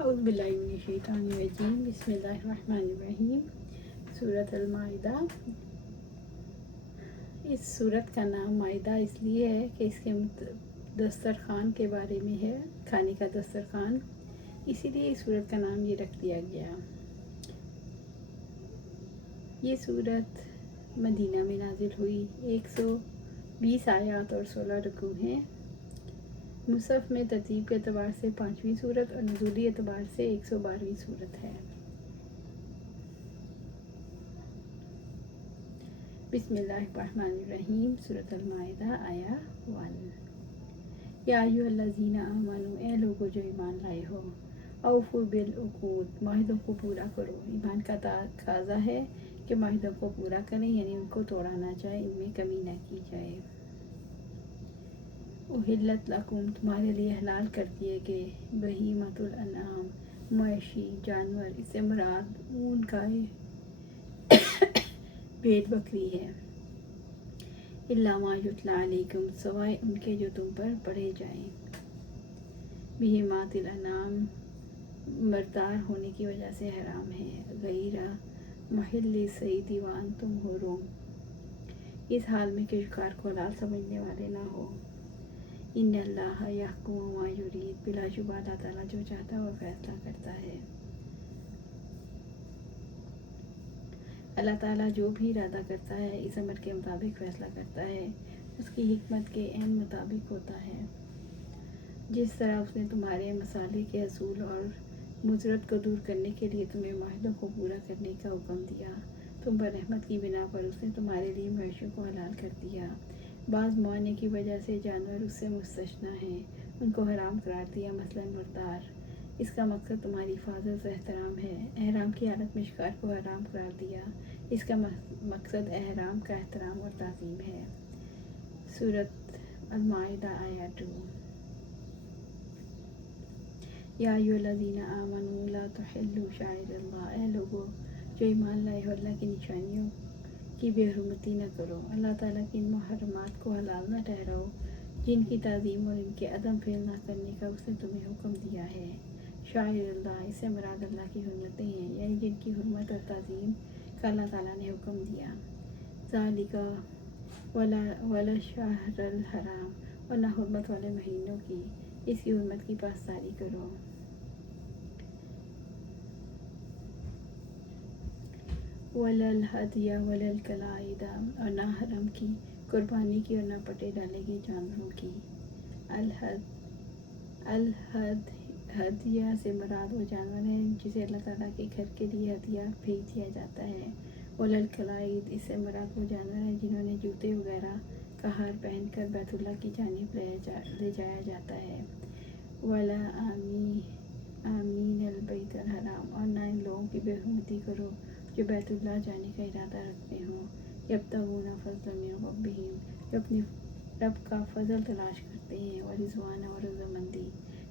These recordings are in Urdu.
اعوذ باللہ من الشیطان الرجیم بسم اللہ الرحمن الرحیم۔ سورۃ المائدہ۔ اس سورت کا نام مائدہ اس لیے ہے کہ اس کے دسترخوان کے بارے میں ہے، کھانے کا دسترخوان، اسی لیے اس سورت کا نام یہ رکھ دیا گیا۔ یہ سورت مدینہ میں نازل ہوئی، 120 آیات اور 16 رکوع ہیں۔ مصحف میں ترتیب کے اعتبار سے 5ویں سورت اور نزولی اعتبار سے 112ویں سورت ہے۔ بسم اللہ الرحمن الرحیم۔ سورۃ المائدہ آیا 1۔ یا ایھا الذین آمنوا، اے لوگو جو ایمان لائے ہو، اوفوا بالعقود، معاہدوں کو پورا کرو۔ ایمان کا تقاضا ہے کہ معاہدوں کو پورا کریں، یعنی ان کو توڑا نہ جائے، ان میں کمی نہ کی جائے۔ احلت لکم، تمہارے لیے حلال کر دیے گئے، بہیمۃ الانعام، مویشی جانور، اس سے مراد اون، گائے، بھیڑ بکری ہے۔ الا ما یتلی علیکم، سوائے ان کے جو تم پر پڑھے جائیں۔ بہیمۃ الانعام مردار ہونے کی وجہ سے حرام ہے، غیر محل صید وانتم حرم، اس حال میں کہ شکار کو حلال سمجھنے والے نہ ہو۔ ان اللہ یحکم ما یرید، بلا شبہ اللہ تعالیٰ جو چاہتا ہے وہ فیصلہ کرتا ہے۔ اللہ تعالیٰ جو بھی ارادہ کرتا ہے اس امر کے مطابق فیصلہ کرتا ہے، اس کی حکمت کے عین مطابق ہوتا ہے۔ جس طرح اس نے تمہارے مصالح کے حصول اور مضرت کو دور کرنے کے لیے تمہیں معاہدوں کو پورا کرنے کا حکم دیا، تم پر رحمت کی بنا پر اس نے تمہارے لیے مویشیوں کو حلال کر دیا۔ بعض معائنے کی وجہ سے جانور اس سے مستثنیٰ ہیں، ان کو حرام قرار دیا، مثلاً مردار۔ اس کا مقصد تمہاری حفاظت و احترام ہے۔ احرام کی حالت میں شکار کو حرام قرار دیا، اس کا مقصد احرام کا احترام اور تعظیم ہے۔ سورۃ المائدہ آیا 2۔ یا ایھا الذین آمنوا لا تحلوا شعائر اللہ، اے لوگو جو ایمان لائے ہو، اللہ کی نشانیوں کی بے حرمتی نہ کرو۔ اللہ تعالیٰ کی ان محرمات کو حلال نہ ٹھہراؤ جن کی تعظیم اور ان کے عدم فعل نہ کرنے کا اس نے تمہیں حکم دیا ہے۔ شعائر اللہ، اس سے مراد اللہ کی حرمتیں ہیں، یعنی جن کی حرمت اور تعظیم کا اللہ تعالیٰ نے حکم دیا۔ ذالک والشہر الحرام، اور نہ حرمت والے مہینوں کی، اس کی حرمت کی پاسداری کرو۔ وللہدی وللقلائد، اور نہ حرم کی، قربانی کی، اور نہ پٹے ڈالے گئے جانوروں کی۔ ہدیہ سے مراد وہ جانور ہیں جسے اللہ تعالیٰ کے گھر کے لیے ہدیہ بھیج دیا جاتا ہے۔ وللقلائد، اس سے مراد وہ جانور ہیں جنہوں نے جوتے وغیرہ کا ہار پہن کر بیت اللہ کی جانب لے جایا جاتا ہے۔ ولا آمین البیت الحرام، اور نہ ان لوگوں کی بے حرمتی کرو جو بیت اللہ جانے کا ارادہ رکھتے ہوں۔ یبتغون فضلا من ربہم، جو اپنے رب کا فضل تلاش کرتے ہیں، ورضوان، اور رضامندی،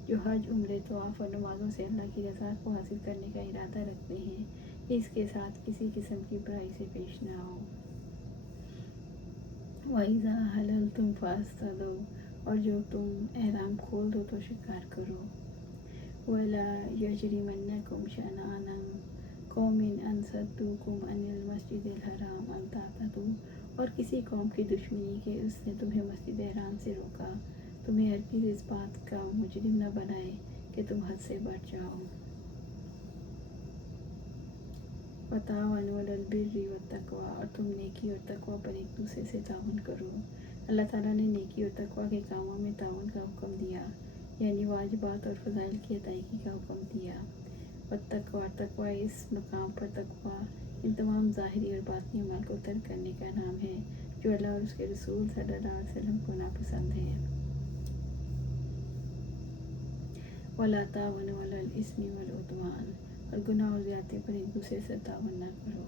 جو حج، عمرے، طواف اور نمازوں سے اللہ کی رضا کو حاصل کرنے کا ارادہ رکھتے ہیں، اس کے ساتھ کسی قسم کی برائی سے پیش نہ ہو۔ وَإِذَا حَلَلْتُمْ فَاصْطَادُوا، اور جو تم احرام کھول دو تو شکار کرو۔ وَلَا يَجْرِمَنَّكُمْ شَنَآنُ قَوْمٍ أَن صَدُّوكُمْ عَنِ الْمَسْجِدِ الْحَرَامِ أَن تَعْتَدُوا، اور کسی قوم کی دشمنی کہ اس نے تمہیں مسجد حرام سے روکا، تمہیں ہرگز اس بات کا مجرم نہ بنائے کہ تم حد سے بڑھ جاؤ۔ وَتَعَاوَنُوا عَلَى الْبِرِّ وَالتَّقْوَىٰ، اور تم نیکی اور تقویٰ پر ایک دوسرے سے تعاون کرو۔ اللہ تعالیٰ نے نیکی اور تقویٰ کے کاموں میں تعاون کا حکم دیا، یعنی واجبات اور فضائل کی ادائیگی کا حکم دیا۔ والتقویٰ، تقویٰ اس مقام پر تقویٰ ان تمام ظاہری اور باطنی اعمال کو ترک کرنے کا نام ہے جو اللہ اور اس کے رسول صلی اللہ علیہ وسلم کو ناپسند ہے۔ وَلَا تَعَاوَنُوا عَلَى الْإِثْمِ وَالْعُدْوَانِ، اور گناہ اور زیادتی پر ایک دوسرے سے تعاون نہ کرو۔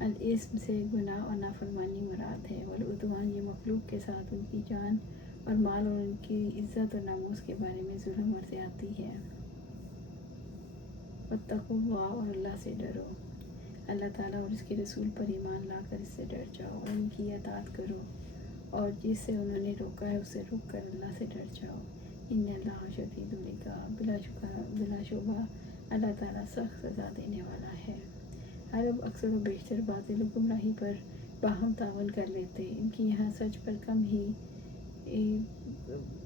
الاسم سے گناہ اور نافرمانی مراد ہے۔ والعدوان، یہ مخلوق کے ساتھ ان کی جان اور مال اور ان کی عزت اور ناموس کے بارے میں ظلم اور زیادتی ہے۔ واتقوا اللہ، اور اللہ سے ڈرو۔ اللہ تعالیٰ اور اس کے رسول پر ایمان لا کر اس سے ڈر جاؤ اور ان کی اطاعت کرو، اور جس سے انہوں نے روکا ہے اس سے رک کر اللہ سے ڈر جاؤ۔ ان اللہ شدید العقاب، بلا شبہ اللہ تعالیٰ سخت سزا دینے والا ہے۔ عرب اکثر و بیشتر باطل و گمراہی پر باہم تعاون کر لیتے، ان کی یہاں سچ پر کم ہی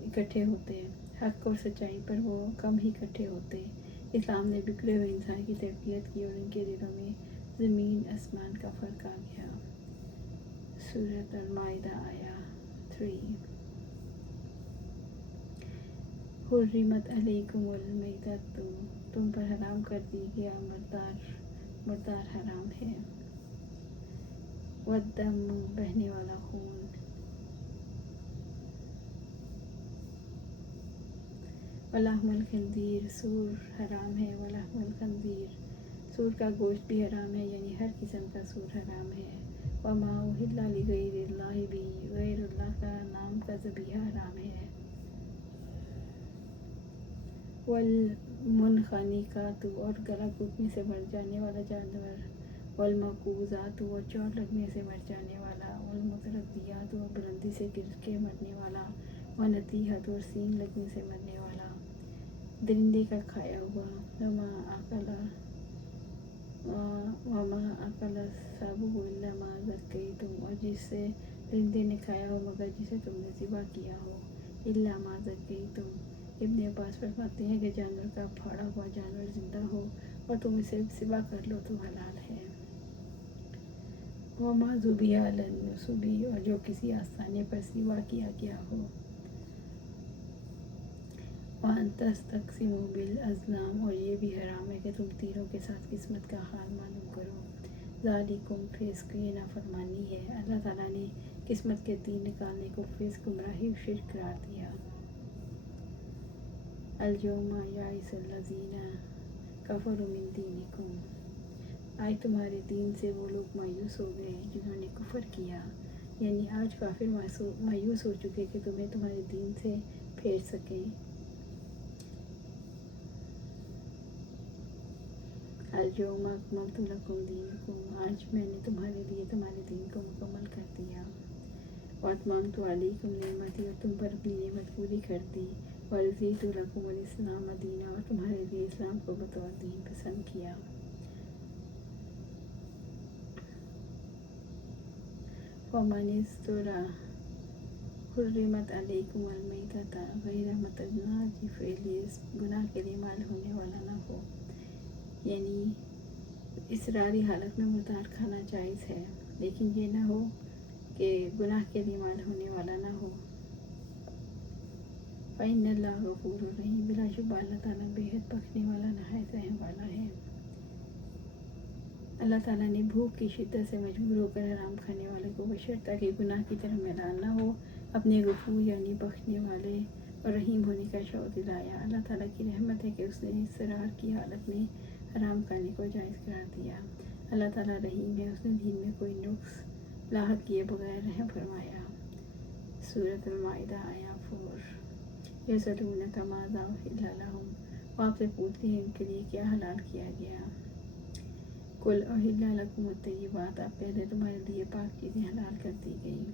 اکٹھے ہوتے، حق اور سچائی پر وہ کم ہی اکٹھے ہوتے۔ اسلام نے بگڑے ہوئے انسان کی تربیت کی اور ان کے دلوں میں زمین آسمان کا فرق آ گیا۔ سورۃ المائدہ آیا 3۔ حرمت علیکم المیتۃ، تم پر حرام کر دی گیا مردار حرام ہے، والدم، بہنے والا خون، ولحم الخنزیر، سور حرام ہے، ولحم الخنزیر، سور کا گوشت بھی حرام ہے، یعنی ہر قسم کا سور حرام ہے۔ وما اہل لغیر اللہ بھی، غیر اللہ کا نام کا ذبیحہ حرام ہے۔ والمنخنقۃ، اور گلا گھونٹنے سے مر جانے والا جانور، والموقوذۃ، اور چوٹ لگنے سے مر جانے والا، والمتردیۃ، اور بلندی سے گر کے مرنے والا، والنطیحۃ، اور سینگ لگنے سے مرنے والا، درندے کا کھایا ہوا، وما اکل السبع الا ما ذکیتم، اور جسے درندے نے کھایا ہو مگر جسے تم نے ذبح کیا ہو، الا ما ذکیتم۔ ابن عباس فرماتے ہیں کہ جانور کا پھاڑا ہوا جانور زندہ ہو اور تم اسے ذبح کر لو تو حلال ہے۔ وما ذبح علی النصب، اور جو کسی آستانے پر ذبح کیا گیا ہو۔ وان تستقسموا بالازلام، اور یہ بھی حرام ہے کہ تم تیروں کے ساتھ قسمت کا حال معلوم کرو۔ ذالکم فسق، یہ نافرمانی ہے۔ اللہ تعالیٰ نے قسمت کے تیر نکالنے کو فسق، گمراہی و شرک قرار دیا۔ الیوم یئس الذین کفروا من دینکم، آج تمہارے دین سے وہ لوگ مایوس ہو گئے جنہوں نے کفر کیا، یعنی آج کافر مایوس ہو چکے کہ تمہیں تمہارے دین سے پھیر سکیں۔ الیوم اکملت لکم دینکم، آج میں نے تمہارے لیے تمہارے دین کو مکمل کر دیا۔ واتممت علیکم نعمتی، اور تم پر اپنی نعمت پوری کر دی۔ ورضیت لکم الاسلام دینا، اور تمہارے لیے اسلام کو بطور دین پسند کیا۔ ومن اضطر، حرمت علیکم المیتۃ غیر متجانف، گناہ کے لیے مائل ہونے والا نہ ہو، یعنی اضطراری حالت میں مردار کھانا جائز ہے لیکن یہ نہ ہو کہ گناہ کے لیے مائل ہونے والا نہ ہو۔ فإن اللہ غفور رحیم، بلا شبہ اللہ تعالیٰ بے حد بخشنے والا نہایت رحم والا ہے۔ اللہ تعالیٰ نے بھوک کی شدت سے مجبور ہو کر حرام کھانے والے کو بشرط کہ گناہ کی طرف میلان نہ ہو اپنے غفور یعنی بخشنے والے اور رحیم ہونے کا شعور دلایا۔ اللہ تعالیٰ کی رحمت ہے کہ اس نے اصرار کی حالت میں حرام کھانے کو جائز قرار دیا۔ اللہ تعالیٰ رحیم ہے، اس نے دین میں کوئی نقص لاحق کیے بغیر رحم فرمایا۔ سورۃ المائدہ آیا 4۔ یسألونک ماذا أحل لهم، وہ آپ سے پوچھتے ہیں ان کے لیے کیا حلال کیا گیا۔ قل أحل لكم الطیبات، آپ کہہ دیں تمہارے لیے پاک چیزیں حلال کر دی گئیں۔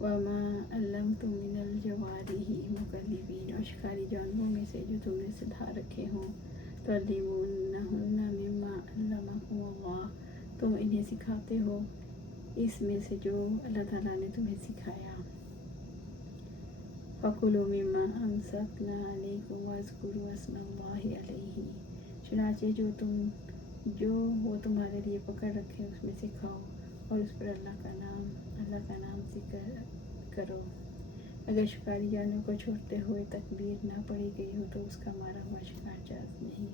وما علمتم من الجوارح مکلبین، اور شکاری جانوروں میں سے جو تم نے سدھا رکھے ہوں، تعلمونہن مما علمکم اللہ، تم انہیں سکھاتے ہو اس میں سے جو اللہ تعالیٰ نے تمہیں سکھایا۔ فَكُلُوا مِمَّا أَمْسَكْنَا عَلَيْكُمْ وَاذْكُرُوا اسْمَ اللَّهِ عَلَيْهِ، چنانچہ جو وہ تمہارے لیے پکڑ رکھے اس میں سے کھاؤ اور اس پر اللہ کا نام ذکر کرو۔ اگر شکاری جانور کو چھوڑتے ہوئے تکبیر نہ پڑھی گئی ہو تو اس کا مارا ہوا شکار جائز نہیں۔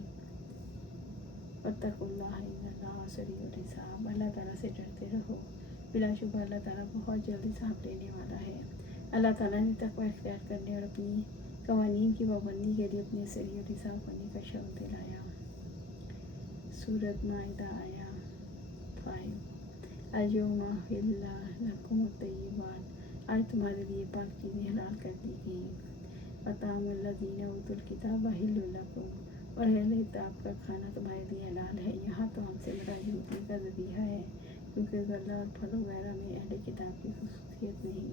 واتقوا اللہ ان اللہ سریع الحساب، اللہ تعالیٰ سے ڈرتے رہو، بلا شبہ اللہ تعالیٰ بہت جلد حساب لینے والا ہے۔ اللہ تعالیٰ نے تقوی اختیار کرنے اور اپنی قوانین کی پابندی کے لیے اپنے سریع الحساب ہونے کا شعور دلایا۔ سورۃ مائدہ آیا 5۔ الیوم احل لکم الطیبات، آج تمہارے لیے پاک چیزیں حلال کر دی گئیں۔ وطعام الذین اوتوا الکتاب حل لکم، اور اہل کتاب کا کھانا تمہارے لیے حلال ہے۔ یہاں تو ہم سے مراد یہودیوں کا ذبیحہ ہے، کیونکہ غلہ اور پھل وغیرہ میں اہل کتاب کی خصوصیت نہیں۔